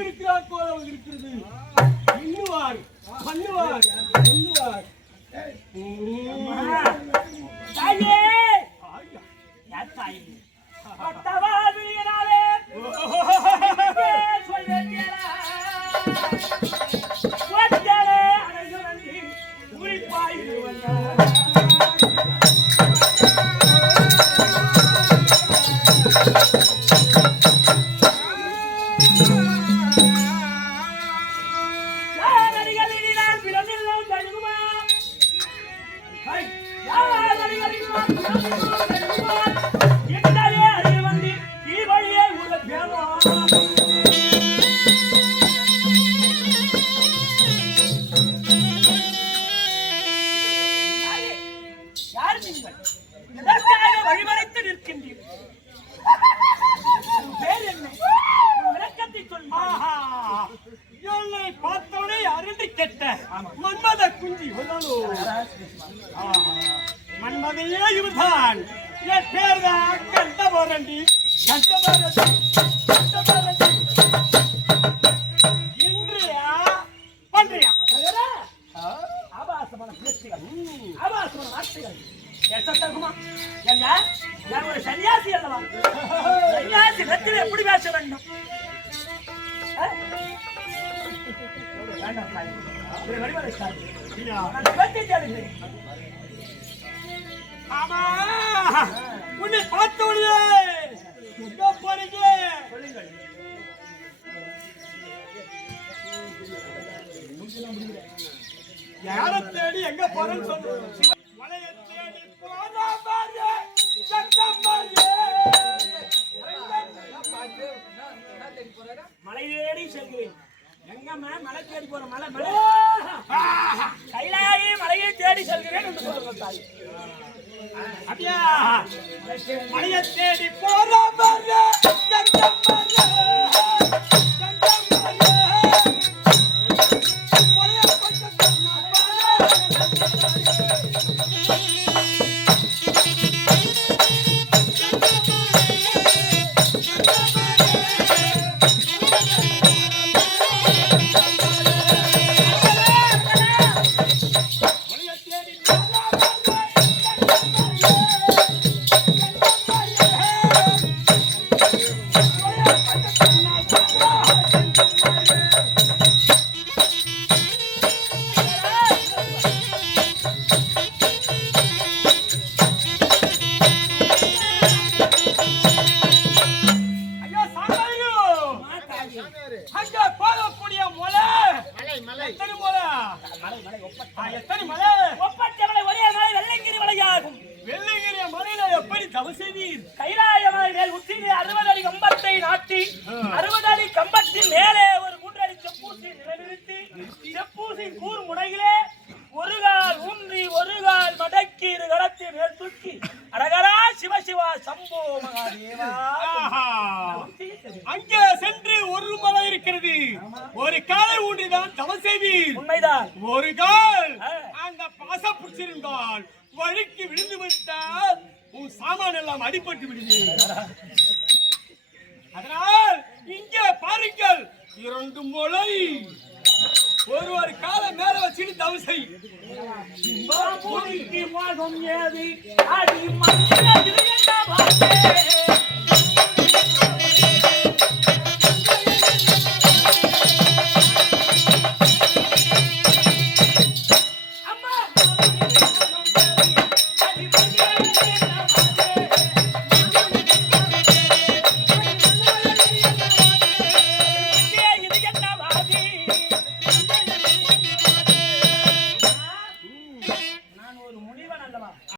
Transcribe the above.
இருக்கிறார் போல இருக்கிறது. இன்னுவார் பண்ணுவார் இன்னுவார். தாயே தாயே அத்தவா விழியனாலே சொல்வேண்டியரா ஒத்தலே அழகு வந்து குறிப்பாய் வழிமறைத்து நிற்கின்றீர்கள். பேர் என்ன? விளக்கத்தை சொல்லுங்கள். என்னை பார்த்தவனே அருந்தி கெட்ட மன்மத குஞ்சி மன்மதையே இவர்தான். என் பேர் தான் கண்டபோரண்டி. இன்றையா பண்றியா ஆபாசமான பேச்சுகள், ஆபாசமான வார்த்தைகள் பேசத்தகுமா? எங்க நான் ஒரு சன்னியாசி அல்லவா? சன்னியாசி நத்தில எப்படி பேச வேண்டும்? ஆமா, உன்னை பார்த்தவனே எங்க போறீங்க? சொல்லுங்கள். யாரை தேடி எங்க போறேன்னு சொல்லுங்க. மலையை தேடி போனா பாரு, சத்தம் பாரு. மலை தேடி செல்கிறேன். எங்கம்மா மலை தேடி போற? மலை மலை கைலாயி மலையை தேடி செல்கிறேன் என்று சொல்லுங்கள் தாய். அப்படியா? மலையை தேடி போனா பாரு, சத்தம் பாரு. கைலாய மலை மேல் உச்சியிலே 60 அடி கம்பத்தை நாட்டி 60 அடி கம்பத்தின் மேலே ஒரு 3 அடி செப்பூசி நிலைநிறுத்தி செப்பூசின் கூர் முனையிலே ஒரு கால் ஊன்றி ஒரு கால் மடக்கி இரு கரத்தை மேல் தூக்கி அரகரா சிவசிவா சம்போ மகாதேவா. அங்கே சென்று ஒரு மலை இருக்கிறது. ஒரு காலை ஊன்றிதான் தவம் செய்வீர். உண்மைதான். ஒரு கால் அந்த பாச பிடிச்சிருந்தால் வழிக்கு விழுந்து விட்டால் உன் சாமான் எல்லாம் அடிபட்டு விடுவீர். அதனால் இங்கே பாருங்கள், 2 முளை ஒரு காலை மேல வச்சுட்டு தவம் செய்.